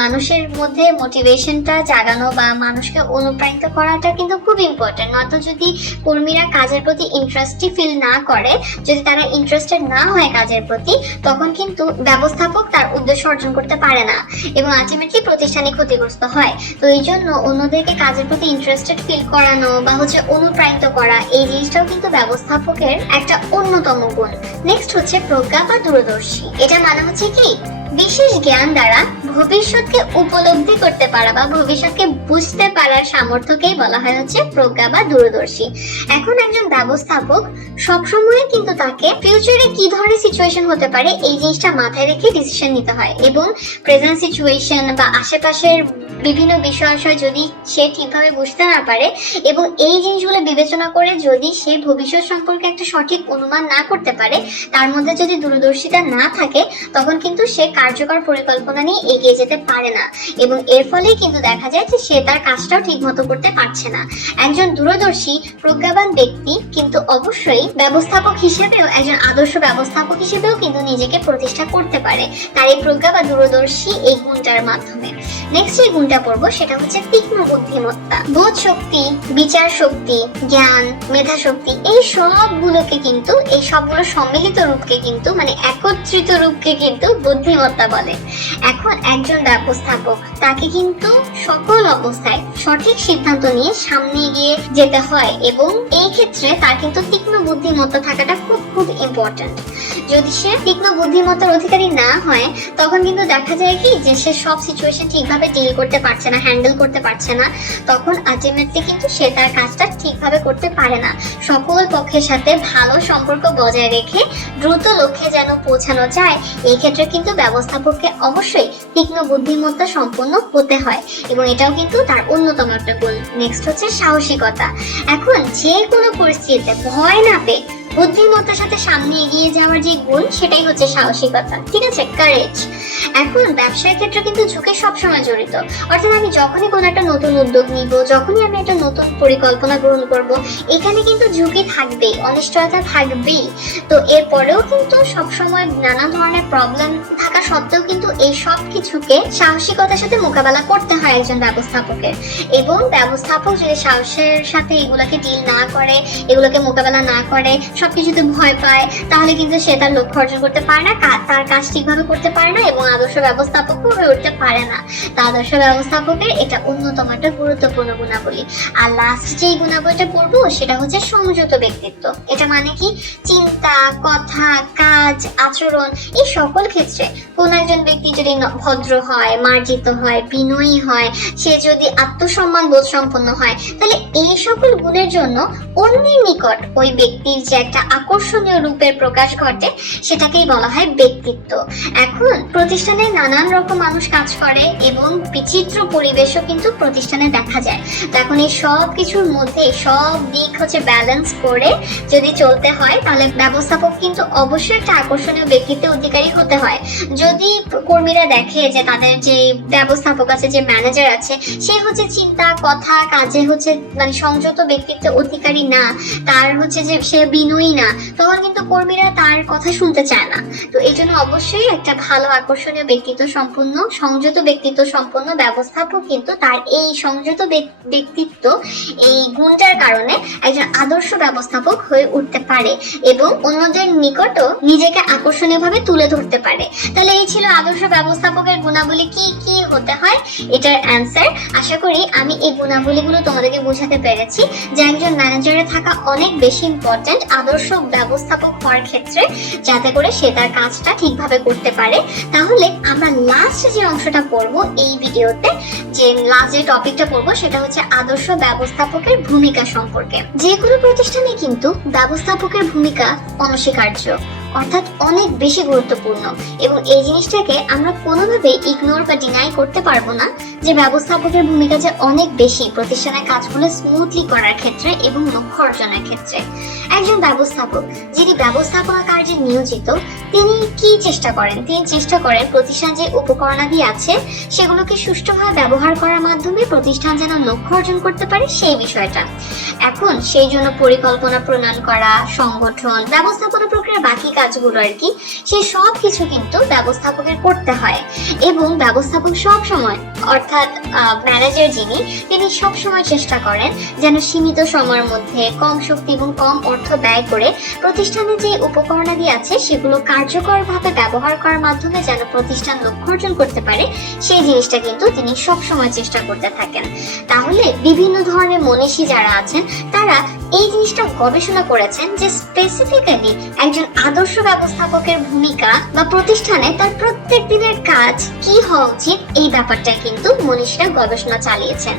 মানুষের মধ্যে মোটিভেশনটা জাগানো বা মানুষকে অনুপ্রাণিত করাটা কিন্তু খুব ইম্পর্টেন্ট। নয়তো যদি কর্মীরা কাজের প্রতি ইন্টারেস্টই ফিল না করে, যদি তারা ইন্টারেস্টেড না হয় কাজের প্রতি, তখন কিন্তু ব্যবস্থাপক তার উদ্দেশ্য অর্জন করতে পারে না এবং আলটিমেটলি প্রতিষ্ঠানে ক্ষতিগ্রস্ত হয়। তো এই জন্য অন্যদেরকে কাজের প্রতি ইন্টারেস্টেড ফিল করানো বা অনুপ্রাণিত করা, এই জিনিসটাও কিন্তু ব্যবস্থাপকের একটা অন্যতম গুণ। নেক্সট হচ্ছে প্রজ্ঞা বা দূরদর্শী। এটা মানে হচ্ছে কি, বিশেষ জ্ঞান দ্বারা ভবিষ্যৎকে উপলব্ধি করতে পারা বা ভবিষ্যৎকে বুঝতে পারার সামর্থ্যকেই বলা হয় হচ্ছে প্রজ্ঞা বা দূরদর্শী। এখন একজন ব্যবস্থাপক সবসময় কিন্তু তাকে ফিউচারে কি ধরনের সিচুয়েশন হতে পারে এই জিনিসটা মাথায় রেখে ডিসিশন নিতে হয়, এবং প্রেজেন্ট সিচুয়েশন বা আশেপাশের বিভিন্ন বিষয় যদি সে ঠিকভাবে বুঝতে না পারে এবং এই জিনিসগুলো বিবেচনা করে যদি সে ভবিষ্যৎ সম্পর্কে একটা সঠিক অনুমান না করতে পারে, তার মধ্যে যদি দূরদর্শিতা না থাকে, তখন কিন্তু সে কার্যকর পরিকল্পনা নিয়ে এগিয়ে যেতে পারে না এবং এর ফলেই কিন্তু দেখা যায় যে সে তার কাজটাও ঠিক মতো করতে পারছে না। একজন দূরদর্শী প্রজ্ঞাবান ব্যক্তি কিন্তু অবশ্যই ব্যবস্থাপক হিসেবেও, একজন আদর্শ ব্যবস্থাপক হিসেবেও কিন্তু নিজেকে প্রতিষ্ঠা করতে পারে তার এই প্রজ্ঞা বা দূরদর্শী এই গুণটার মাধ্যমে। নেক্সট যে গুণটা পড়বো সেটা হচ্ছে তীক্ষ্ণ বুদ্ধিমত্তা। বোধ শক্তি, বিচার শক্তি, জ্ঞান, মেধা শক্তি, এই সবগুলোকে কিন্তু, এই সবগুলো সম্মিলিত রূপকে কিন্তু, মানে একত্রিত রূপকে কিন্তু বুদ্ধিমত্তা বলে। এখন একজন ব্যবস্থাপক তাকে কিন্তু সকল অবস্থায় সঠিক সিদ্ধান্ত নিয়ে সামনে এগিয়ে যেতে হয় এবং এই ক্ষেত্রে তার কিন্তু তীক্ষ্ণ বুদ্ধিমত্তা থাকাটা খুব খুব ইম্পর্টেন্ট। যদি সে তীক্ষ্ণ বুদ্ধিমত্তার অধিকারী না হয়, তখন কিন্তু দেখা যায় কি যে সে সব সিচুয়েশন ঠিকভাবে ডিল করতে পারছে না, হ্যান্ডেল করতে পারছে না, তখন আলটিমেটলি কিন্তু সে তার কাজটা ঠিকভাবে করতে পারে না। সকল পক্ষের সাথে ভালো সম্পর্ক বজায় রেখে দ্রুত লক্ষ্যে যেন পৌঁছানো যায়, এই ক্ষেত্রে কিন্তু ব্যবস্থাপককে অবশ্যই তীক্ষ্ণ বুদ্ধিমত্তা সম্পন্ন হতে হয় এবং এটাও কিন্তু তার অন্যতম একটা গুণ। নেক্সট হচ্ছে সাহসিকতা। এখন যে কোনো পরিস্থিতিতে ভয় না পেয়ে বুদ্ধিমত্তার সাথে সামনে এগিয়ে যাওয়ার যে গুণ, সেটাই হচ্ছে সাহসিকতা, ঠিক আছে, কারেজ। এখন ব্যবসার ক্ষেত্রে কিন্তু ঝুঁকি সবসময় জড়িত, অর্থাৎ আমি যখনই কোনো একটা নতুন উদ্যোগ নিব, যখনই আমি একটা নতুন পরিকল্পনা গ্রহণ করব, এখানে কিন্তু ঝুঁকি থাকবেই, অনিশ্চয়তা থাকবেই। তো এরপরেও কিন্তু সবসময় নানা ধরনের প্রবলেম থাকা সত্ত্বেও কিন্তু এই সব কিছুকে সাহসিকতার সাথে মোকাবেলা করতে হয় একজন ব্যবস্থাপকের। এবং ব্যবস্থাপক যদি সাহসের সাথে এগুলোকে ডিল না করে, এগুলোকে মোকাবেলা না করে, সবকিছুতে ভয় পায়, তাহলে কিন্তু সে তার লক্ষ্য অর্জন করতে পারে না, তার কাজ ঠিকভাবে করতে পারে না এবং আদর্শ ব্যবস্থাপকও হয়ে উঠতে পারে না। তা আদর্শ ব্যবস্থাপকের এটা অন্যতম একটা গুরুত্বপূর্ণ গুণাবলী। আর লাস্ট যেই গুণাবলীটা পড়বো সেটা হচ্ছে সংযত ব্যক্তিত্ব। এটা মানে কি, চিন্তা, কথা, কাজ, আচরণ, এই সকল ক্ষেত্রে কোন একজন ব্যক্তি যদি ভদ্র হয়, মার্জিত হয়, বিনয়ী হয়, সে যদি আত্মসম্মান বোধ সম্পন্ন হয়, তাহলে এই সকল গুণের জন্য অন্যের নিকট ওই ব্যক্তির যে একটা আকর্ষণীয় রূপের প্রকাশ ঘটে, সেটাকেই বলা হয় ব্যক্তিত্ব। এখন প্রতিষ্ঠানে নানান রকম মানুষ কাজ করে এবং বিচিত্র পরিবেশও কিন্তু প্রতিষ্ঠানে দেখা যায়। তো এখন এই সব কিছুর মধ্যে সব দিক হচ্ছে ব্যালেন্স করে যদি চলতে হয়, তাহলে ব্যবস্থাপক কিন্তু অবশ্যই একটা আকর্ষণীয় ব্যক্তিত্বের অধিকারী হতে হয়। যদি কর্মীরা দেখে যে তাদের যে ব্যবস্থাপক আছে, যে ম্যানেজার আছে, সে হচ্ছে চিন্তা, কথা, কাজে হচ্ছে মানে সংযত ব্যক্তিত্বের অধিকারী না, তার হচ্ছে যে সে বিনয়ী না, তখন কিন্তু কর্মীরা তার কথা শুনতে চায় না। তো এই জন্য অবশ্যই একটা ভালো আকর্ষণীয় ব্যক্তিত্ব সম্পন্ন, সংযত ব্যক্তিত্ব সম্পন্ন ব্যবস্থাপক কিন্তু তার এই সংযত ব্যক্তিত্ব, এই গুণটার কারণে একজন আদর্শ ব্যবস্থাপক হয়ে উঠতে পারে এবং অন্যদের নিকটও নিজেকে আকর্ষণীয়ভাবে তুলে ধরতে পারে। তাহলে এই ছিল আদর্শ ব্যবস্থাপকের গুণাবলী কি কি হতে হয়, এটার অ্যান্সার। আশা করি আমি এই গুণাবলীগুলো তোমাদেরকে বোঝাতে পেরেছি যে একজন ম্যানেজারে থাকা অনেক বেশি ইম্পর্টেন্ট আদর্শ ব্যবস্থাপক হওয়ার ক্ষেত্রে, যাতে করে সে তার কাজটা ঠিকভাবে করতে পারে। তাহলে আমরা লাস্ট যে অংশটা পড়বো এই ভিডিওতে, যে লাস্ট যে টপিকটা পড়বো সেটা হচ্ছে আদর্শ ব্যবস্থাপকের ভূমিকা সম্পর্কে। যে কোনো প্রতিষ্ঠানে কিন্তু ব্যবস্থাপকের ভূমিকা অনস্বীকার্য, অর্থাৎ অনেক বেশি গুরুত্বপূর্ণ এবং এই জিনিসটাকে আমরা কোনোভাবেই ইগনোর বা ডিনাই করতে পারবো না। যে ব্যবস্থাপকের ভূমিকা যে অনেক বেশি প্রতিষ্ঠানের কাজগুলো স্মুথলি করার ক্ষেত্রে এবং লক্ষ্য অর্জনের ক্ষেত্রে। একজন ব্যবস্থাপক যিনি ব্যবস্থাপনা কার্যে নিয়োজিত, তিনি কি চেষ্টা করেন? তিনি চেষ্টা করেন প্রতিষ্ঠান যে উপকরণাদি আছে সেগুলোকে সুষ্ঠুভাবে ব্যবহার করার মাধ্যমে প্রতিষ্ঠান যেন লক্ষ্য অর্জন করতে পারে সেই বিষয়টা। এখন সেই জন্য পরিকল্পনা প্রণয়ন করা, সংগঠন, ব্যবস্থাপনা প্রক্রিয়ার বাকি কাজগুলো আর কি, সেই সব কিছু কিন্তু ব্যবস্থাপকের করতে হয়। এবং ব্যবস্থাপক সব সময়, অর্থাৎ ম্যানেজার যিনি, তিনি সব সময় চেষ্টা করেন যেন সীমিত সময়ের মধ্যে কম শক্তি এবং কম অর্থ ব্যয় করে প্রতিষ্ঠানে যে উপকরণাদি আছে সেগুলো কার্যকরভাবে ব্যবহার করার মাধ্যমে যেন প্রতিষ্ঠান লক্ষ্য অর্জন করতে পারে সেই জিনিসটা কিন্তু তিনি সব সময় চেষ্টা করতে থাকেন। তাহলে বিভিন্ন ধরনের মনীষী যারা আছেন তারা এই জিনিসটা গবেষণা করেছেন যে স্পেসিফিক্যালি একজন আদর্শ ব্যবস্থাপকের ভূমিকা বা প্রতিষ্ঠানে তার প্রত্যেক দিনের কাজ কি হওয়া উচিত, এই ব্যাপারটা কিন্তু মনীষীরা গবেষণা চালিয়েছেন।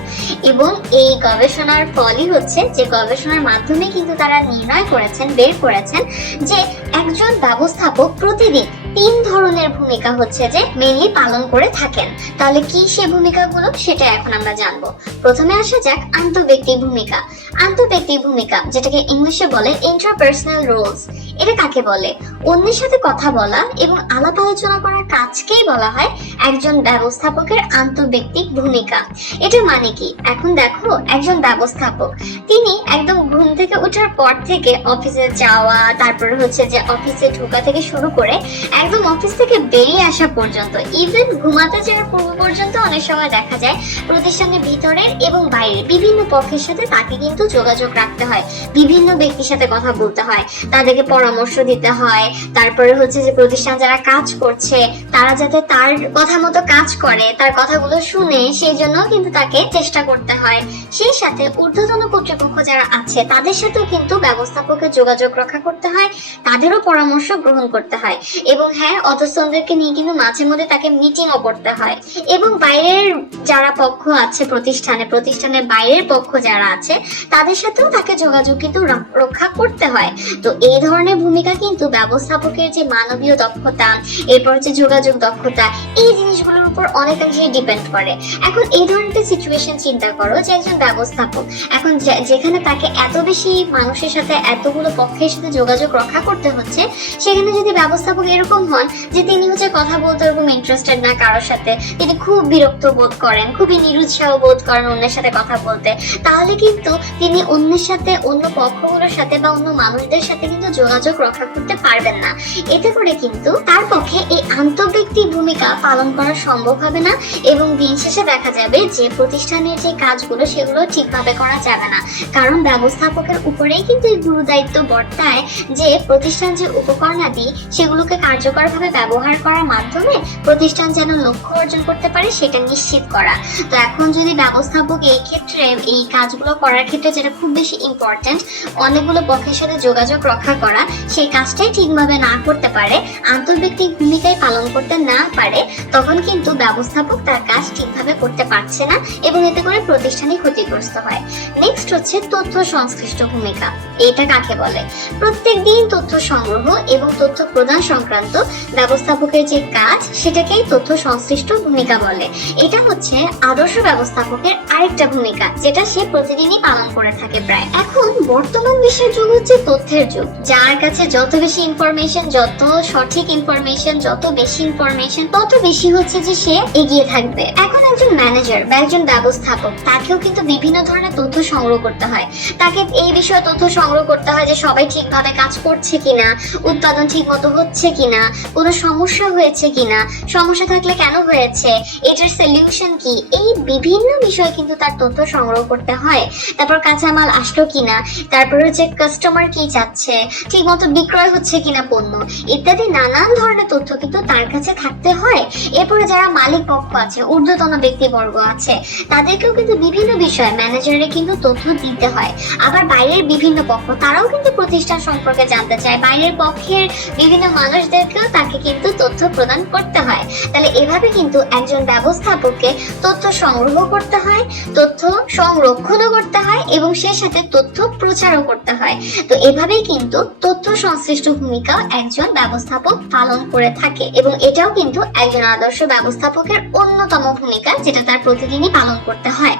এবং এই গবেষণার ফলই হচ্ছে যে গবেষণার মাধ্যমে কিন্তু তারা নির্ণয় করেছেন, বের করেছেন যে একজন ব্যবস্থাপক প্রতিদিন 3 ধরনের ভূমিকা হচ্ছে যে মেইনলি পালন করে থাকেন। তাহলে কি সে ভূমিকাগুলো, সেটা এখন আমরা জানবো। প্রথমে আসা যাক আন্তঃব্যক্তিক ভূমিকা। আন্তঃব্যক্তিক ভূমিকা, যেটাকে ইংলিশে বলে ইন্টারপার্সোনাল রোলস, এটা কাকে বলে? অন্যের সাথে কথা বলা এবং আলাপ আলোচনা করার কাজকেই বলা হয় একজন ব্যবস্থাপকের আন্তঃব্যক্তিক ভূমিকা। এটা মানে কি? এখন দেখো, একজন ব্যবস্থাপক তিনি একদম ঘুম থেকে ওঠার পর থেকে অফিসে যাওয়া, তারপরে হচ্ছে যে অফিসে ঢোকা থেকে শুরু করে একদম অফিস থেকে বেরিয়ে আসা পর্যন্ত, ইভেন ঘুমাতে যাওয়ার পূর্ব পর্যন্ত অনেক সময় দেখা যায় প্রতিষ্ঠানের ভিতরের এবং বাইরের বিভিন্ন পক্ষের সাথে তাকে কিন্তু যোগাযোগ রাখতে হয়, বিভিন্ন ব্যক্তির সাথে কথা বলতে হয়, তাদেরকে পরামর্শ দিতে হয়, তারপরে হচ্ছে যে প্রতিষ্ঠান যারা কাজ করছে তারা যাতে তার কথা মতো কাজ করে, তার কথাগুলো শুনে, সেই জন্য কিন্তু তাকে চেষ্টা করতে হয়। সেই সাথে ঊর্ধ্বতন কর্তৃপক্ষ যারা আছে তাদের সাথেও কিন্তু ব্যবস্থাপকের যোগাযোগ রক্ষা করতে হয়, তাদেরও পরামর্শ গ্রহণ করতে হয়। এবং হ্যাঁ, অধস্তনদেরকে নিয়ে কিন্তু মাঝে মধ্যে তাকে মিটিংও করতে হয়। এবং বাইরের যারা পক্ষ আছে প্রতিষ্ঠানের বাইরের পক্ষ যারা আছে তাদের সাথেও তাকে যোগাযোগ কিন্তু রক্ষা করতে হয়। তো এই ধরনের ভূমিকা কিন্তু ব্যবস্থাপকের যে মানবীয় দক্ষতা, এরপর হচ্ছে যোগাযোগ দক্ষতা, এই জিনিসগুলোর উপর অনেকাংশেই ডিপেন্ড করে। এখন এই ধরনের সিচুয়েশন চিন্তা করো যে একজন ব্যবস্থাপক এখন যেখানে তাকে এত বেশি মানুষের সাথে, এতগুলো পক্ষের সাথে যোগাযোগ রক্ষা করতে হচ্ছে, সেখানে যদি ব্যবস্থাপক এরকম হন যে তিনি হচ্ছে কথা বলতে এরকম ইন্টারেস্টেড না কারোর সাথে, তিনি খুব বিরক্ত বোধ করেন, খুবই নিরুৎসাহ বোধ করেন অন্যের সাথে কথা বলতে, তাহলে কিন্তু তিনি অন্যের সাথে, অন্য পক্ষগুলোর সাথে বা অন্য মানুষদের সাথে কিন্তু যোগাযোগ রক্ষা করতে পারবেন না। এতে করে কিন্তু তার পক্ষে এই আন্তঃব্যক্তিক ভূমিকা পালন করা সম্ভব হবে না এবং দিন শেষে দেখা যাবে যে প্রতিষ্ঠানের যে কাজগুলো সেগুলো ঠিকভাবে করা যাবে না। কারণ ব্যবস্থাপকের উপরেই কিন্তু এই গুরু দায়িত্ব বর্তায় যে প্রতিষ্ঠান যে উপকরণাদি সেগুলোকে কার্যকরভাবে ব্যবহার করার মাধ্যমে প্রতিষ্ঠান যেন লক্ষ্য অর্জন করতে পারে সেটা নিশ্চিত করা। তো এখন যদি ব্যবস্থাপক এই ক্ষেত্রে, এই কাজগুলো করার ক্ষেত্রে যেটা খুব বেশি ইম্পর্টেন্ট, অনেকগুলো পক্ষের সাথে যোগাযোগ রক্ষা করা, সেই কাজটাই ঠিকভাবে না করতে পারে, আন্তঃব্যক্তিক ভূমিকায় পালন করতে না পারে, তখন কিন্তু ব্যবস্থাপক তার কাজ ঠিকভাবে করতে পারছে না এবং এতে করে প্রতিষ্ঠানই ক্ষতিগ্রস্ত হয়। নেক্সট হচ্ছে তথ্য সংশ্লিষ্ট ভূমিকা। এটা কাকে বলে? প্রত্যেকদিন তথ্য সংগ্রহ এবং তথ্য প্রদান সংক্রান্ত ব্যবস্থাপকের যে কাজ সেটাকেই তথ্য সংশ্লিষ্ট ভূমিকা বলে। এটা হচ্ছে আদর্শ ব্যবস্থাপকের আরেকটা ভূমিকা যেটা সে প্রতিদিনই পালন করে থাকে প্রায়। এখন বর্তমান বিশ্বের যুগ হচ্ছে তথ্যের যুগ, যার কাছে যত বেশি ইনফরমেশন, যত সঠিক ইনফরমেশন, যত বেশি ইনফরমেশন, তত বেশি হচ্ছে যে সে এগিয়ে থাকবে। এখন একজন ম্যানেজার বা একজন ব্যবস্থাপক তাকেও কিন্তু বিভিন্ন ধরনের তথ্য সংগ্রহ করতে হয়। তাকে এই বিষয়ে তথ্য সংগ্রহ করতে হয় যে সবাই ঠিকভাবে কাজ করছে কিনা, উৎপাদন ঠিক মতো হচ্ছে কিনা, কোনো সমস্যা হয়েছে কিনা, সমস্যা থাকলে কেন হয়েছে, এটার সলিউশন কি, এই বিভিন্ন বিষয়ে কিন্তু তার তথ্য সংগ্রহ করতে হয়। তারপর কাঁচামাল আসলো কিনা, তারপর হচ্ছে কাস্টমার কি চাচ্ছে, ঠিক মতো বিক্রয় হচ্ছে কিনা পণ্য, ইত্যাদি নানান ধরনের তথ্য কিন্তু তার কাছে থাকতে হয়। এরপরে যারা মালিক পক্ষ আছে, ঊর্ধ্বতন ব্যক্তিবর্গ আছে, তাদেরকেও কিন্তু বিভিন্ন বিষয়ে ম্যানেজারে কিন্তু তথ্য দিতে হয়। আবার বাইরের বিভিন্ন পক্ষ তারাও কিন্তু প্রতিষ্ঠান সম্পর্কে জানতে চায়, বাইরের পক্ষের বিভিন্ন মানুষদেরকেও তাকে কিন্তু তথ্য প্রদান করতে হয়। তাহলে এভাবে কিন্তু একজন ব্যবস্থাপককে তথ্য সংগ্রহ করতে হয়, তথ্য সংরক্ষণও করতে হয় এবং সেই সাথে তথ্য প্রচারও করতে হয়। তো এভাবেই কিন্তু তথ্য সংশ্লিষ্ট ভূমিকা একজন ব্যবস্থাপক পালন করে থাকে এবং এটাও কিন্তু একজন আদর্শ ব্যবস্থাপক ব্যবস্থাপকের অন্যতম ভূমিকা, যেটা তার প্রতিদিনই পালন করতে হয়।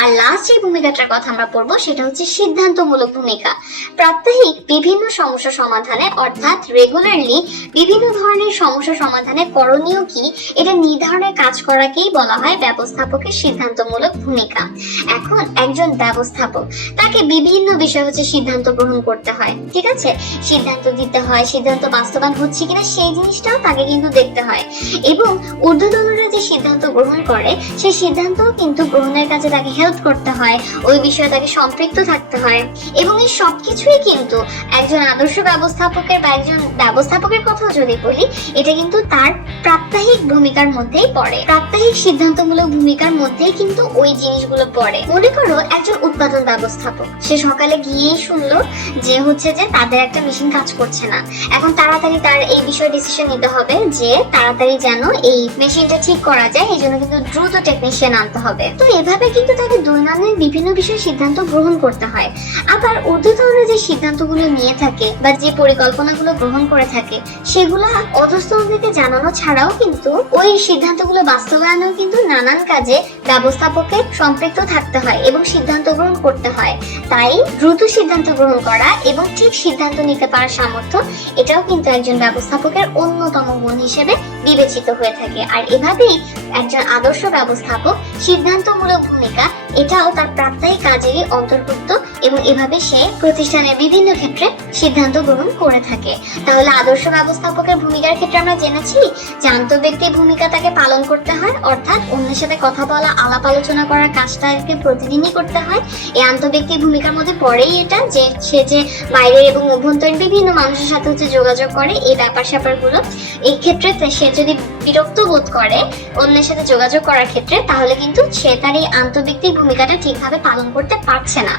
আর লাস্ট যে ভূমিকাটার কথা আমরা পড়বো সেটা হচ্ছে সিদ্ধান্তমূলক ভূমিকা। প্রাত্যহিক বিভিন্ন সমস্যা সমাধানে অর্থাৎ রেগুলারলি বিভিন্ন ধরনের সমস্যা সমাধানে করণীয় কি এটা নির্ধারণের কাজ করাকেই বলা হয় ব্যবস্থাপকের সিদ্ধান্তমূলক ভূমিকা। এখন একজন ব্যবস্থাপক, তাকে বিভিন্ন বিষয় হচ্ছে সিদ্ধান্ত গ্রহণ করতে হয়, ঠিক আছে, সিদ্ধান্ত দিতে হয়, সিদ্ধান্ত বাস্তবায়ন হচ্ছে কিনা সেই জিনিসটাও তাকে কিন্তু দেখতে হয়। এবং ঊর্ধ্বতনরা যে সিদ্ধান্ত গ্রহণ করে সেই সিদ্ধান্ত কিন্তু গ্রহণের কাজে তাকে হেল্প করতে হয়, ওই বিষয়ে তাকে সম্পৃক্ত থাকতে হয়। এবং এই সবকিছুই কিন্তু একজন আদর্শ ব্যবস্থাপকের বা একজন ব্যবস্থাপকের কথা যদি বলি, এটা কিন্তু তার প্রাত্যহিক ভূমিকার মধ্যেই পড়ে। প্রাত্যহিক সিদ্ধান্তমূলক ভূমিকার মধ্যেই কিন্তু ওই জিনিসগুলো পড়ে। মনে করো একজন উৎপাদন ব্যবস্থাপক, সে সকালে গিয়েই শুনলো যে হচ্ছে যে তাদের একটা মেশিন কাজ করছে না। এখন তাড়াতাড়ি তার এই বিষয়ে ডিসিশন নিতে হবে যে তাড়াতাড়ি যেন এই মেশিনটা ঠিক করা যায়, এই জন্য কিন্তু দ্রুত টেকনিশিয়ান আনতে হবে। তো এভাবে কিন্তু তাকে দৈনন্দিন বিভিন্ন বিষয়ে সিদ্ধান্ত গ্রহণ করতে হয়। আবার ঊর্ধ্বতনরা যে সিদ্ধান্তগুলো নিয়ে থাকে বা যে পরিকল্পনাগুলো গ্রহণ করে থাকে সেগুলো অধস্তনদেরকে জানানো ছাড়াও কিন্তু ওই সিদ্ধান্তগুলো বাস্তবায়নেও কিন্তু নানান কাজে ব্যবস্থাপকের সম্পৃক্ত থাকতে হয় এবং সিদ্ধান্ত গ্রহণ করতে হয়। তাই দ্রুত সিদ্ধান্ত গ্রহণ করা এবং ঠিক সিদ্ধান্ত নিতে পারার সামর্থ্য, এটাও কিন্তু একজন ব্যবস্থাপকের অন্যতম গুণ হিসেবে বিবেচিত হয়ে থাকে। আর এভাবেই একজন আদর্শ ব্যবস্থাপক সিদ্ধান্তমূলক ভূমিকা, এটাও তার প্রাত্যহিক কাজেরই অন্তর্ভুক্ত এবং এভাবে সে প্রতিষ্ঠানের বিভিন্ন ক্ষেত্রে সিদ্ধান্ত গ্রহণ করে থাকে। তাহলে আদর্শ ব্যবস্থাপকের ভূমিকার ক্ষেত্রে আমরা জেনেছি যে আন্তঃব্যক্তিক ভূমিকা তাকে পালন করতে হয়, অর্থাৎ অন্যের সাথে কথা বলা, আলাপ আলোচনা করার কাজটাকে প্রতিদিনই করতে হয়। এই আন্তঃব্যক্তিক ভূমিকার মধ্যে পড়েই এটা যে সে যে বাইরের এবং অভ্যন্তরীণ বিভিন্ন মানুষের সাথে হচ্ছে যোগাযোগ করে, এই ব্যাপার স্যাপারগুলো। এই ক্ষেত্রে সে যদি বিরক্ত বোধ করে অন্যের সাথে যোগাযোগ করার ক্ষেত্রে, তাহলে কিন্তু সে তার এই আন্তঃব্যক্তিক ভূমিকাটা ঠিকভাবে পালন করতে পারছে না।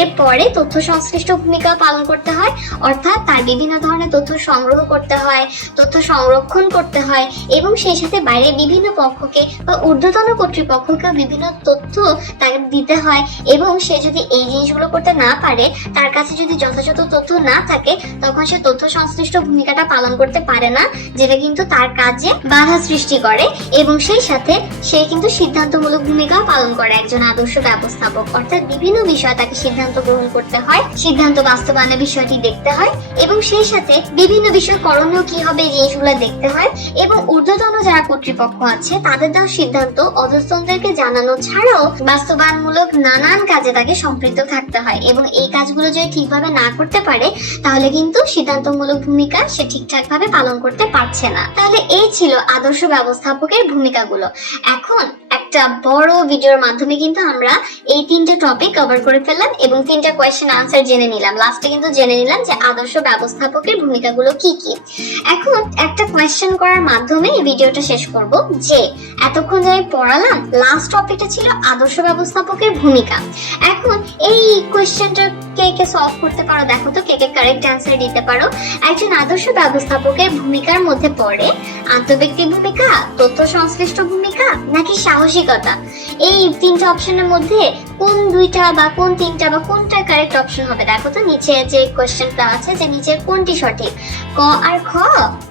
এরপরে তথ্য সংশ্লিষ্ট ভূমিকা পালন করতে হয়, অর্থাৎ তার বিভিন্ন ধরনের তথ্য সংগ্রহ করতে হয়, তথ্য সংরক্ষণ করতে হয় এবং সেই সাথে বাইরে বিভিন্ন পক্ষকে বা ঊর্ধ্বতন কর্তৃপক্ষকে বিভিন্ন তথ্য তাকে দিতে হয়। এবং সে যদি এই জিনিসগুলো করতে না পারে, তার কাছে যদি যথাযথ তথ্য না থাকে, তখন সে তথ্য সংশ্লিষ্ট ভূমিকাটা পালন করতে পারে না, যেটা কিন্তু তার কাজে বাধা সৃষ্টি করে। এবং সেই সাথে সে কিন্তু সিদ্ধান্তমূলক ভূমিকাও পালন করে একজন আদর্শ ব্যবস্থাপক, অর্থাৎ বিভিন্ন বিষয়ে তাকে সিদ্ধান্ত গ্রহণ করতে হয়, সিদ্ধান্ত বাস্তবায়নের বিষয়টি দেখতে হয় এবং সেই সাথে বিভিন্ন বিষয় করণীয় কি হবে এই জিনিসগুলো দেখতে হয়। এবং ঊর্ধ্বতন যারা কর্তৃপক্ষ আছে তাদের দেওয়া সিদ্ধান্ত অধস্তনদেরকে জানানো ছাড়াও বাস্তবায়নমূলক নানান কাজে তাকে সম্পৃক্ত থাকতে হয়। এবং এই কাজগুলো যদি ঠিকভাবে না করতে পারে, তাহলে কিন্তু সিদ্ধান্তমূলক ভূমিকা সে ঠিকঠাক ভাবে পালন করতে পারছে না। তাহলে এই ছিল আদর্শ ব্যবস্থাপকের ভূমিকাগুলো। এখন একটা বড় ভিডিওর মাধ্যমে কিন্তু আমরা এই তিনটে টপিক কভার করে ফেললাম এবং তিনটা কোয়েশ্চেন আনসার জেনে নিলাম। লাস্টে কিন্তু জেনে নিলাম যে আদর্শ ব্যবস্থাপকের ভূমিকাগুলো কি কি। এখন একটা কোয়েশ্চেন করার মাধ্যমে এই ভিডিওটা শেষ করব যে এতক্ষণ যে আমি পড়ালাম, লাস্ট টপিকটা ছিল আদর্শ ব্যবস্থাপকের ভূমিকা। এখন এই কোয়েশ্চেনটা কে কে সলভ করতে পারো দেখো তো, কে কে কারেক্ট অ্যান্সার দিতে পারো। একজন আদর্শ ব্যবস্থাপকের ভূমিকার মধ্যে পড়ে আন্তঃব্যক্তিক ভূমিকা, তথ্য সংশ্লিষ্ট ভূমিকা নাকি সাহসিকতা? এই তিনটা অপশনের মধ্যে কোন দুইটা বা কোন তিনটা বা কোনটা কারেক্ট অপশন হবে দেখো তো। নিচে যে কোয়েশ্চেনটা আছে যে নিচে কোনটি সঠিক, ক আর খ,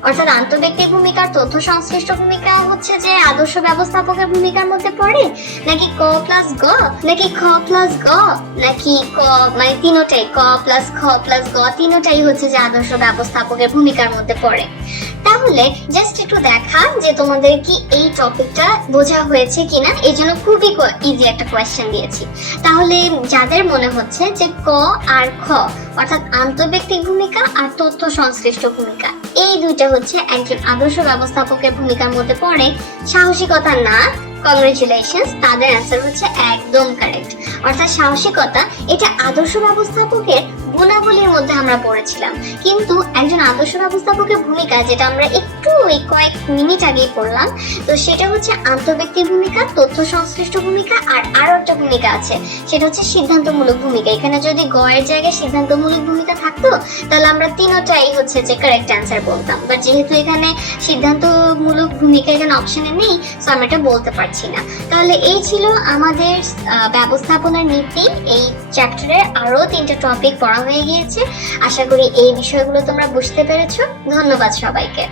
অর্থাৎ আন্তঃব্যক্তিক ভূমিকা, তথ্য সংশ্লিষ্ট ভূমিকা হচ্ছে যে আদর্শ ব্যবস্থাপকের ভূমিকার মধ্যে পড়ে, নাকি ক প্লাস গ, নাকি খ প্লাস গ, নাকি ক, মানে তিনটাই ক প্লাস খ প্লাস গ তিনটাই হচ্ছে যে আদর্শ ব্যবস্থাপকের ভূমিকার মধ্যে পড়ে। তাহলে জাস্ট একটু দেখা যে তোমাদের কি এই টপিকটা বোঝা হয়েছে কিনা, এই জন্য খুবই ইজি একটা কোয়েশ্চেন দিয়েছি। তাহলে যাদের মনে হচ্ছে যে ক আর খ অর্থাৎ আন্তঃব্যক্তিক ভূমিকা আর তথ্য সংশ্লিষ্ট ভূমিকা এই দুইটা হচ্ছে একজন আদর্শ ব্যবস্থাপকের ভূমিকার মধ্যে পড়ে, সাহসিকতা না, কংগ্রেচুলেশনস, তাদের অ্যান্সার হচ্ছে একদম কারেক্ট। অর্থাৎ সাহসিকতা এটা আদর্শ ব্যবস্থাপকের গুণাবলীর মধ্যে আমরা পড়েছিলাম, কিন্তু একজন আদর্শ ব্যবস্থাপকের ভূমিকা যেটা আমরা একটু কয়েক মিনিট আগেই পড়লাম, তো সেটা হচ্ছে আন্তঃব্যক্তিক ভূমিকা, তথ্য সংশ্লিষ্ট ভূমিকা আর আরো একটা ভূমিকা আছে সেটা হচ্ছে সিদ্ধান্তমূলক ভূমিকা। এখানে যদি গ এর জায়গায় সিদ্ধান্তমূলক ভূমিকা থাকতো তাহলে আমরা তিনটাই হচ্ছে যে কারেক্ট অ্যান্সার বলতাম, বাট যেহেতু এখানে সিদ্ধান্তমূলক ভূমিকা এখানে অপশনে নেই, সো আমরা এটা বলতে পারছি না। তাহলে এই ছিল আমাদের ব্যবস্থাপনার নীতি। এই চ্যাপ্টারে আরো তিনটা টপিক পড়া হয়ে গিয়েছে। আশা করি এই বিষয়গুলো তোমরা বুঝতে পেরেছো। ধন্যবাদ সবাইকে।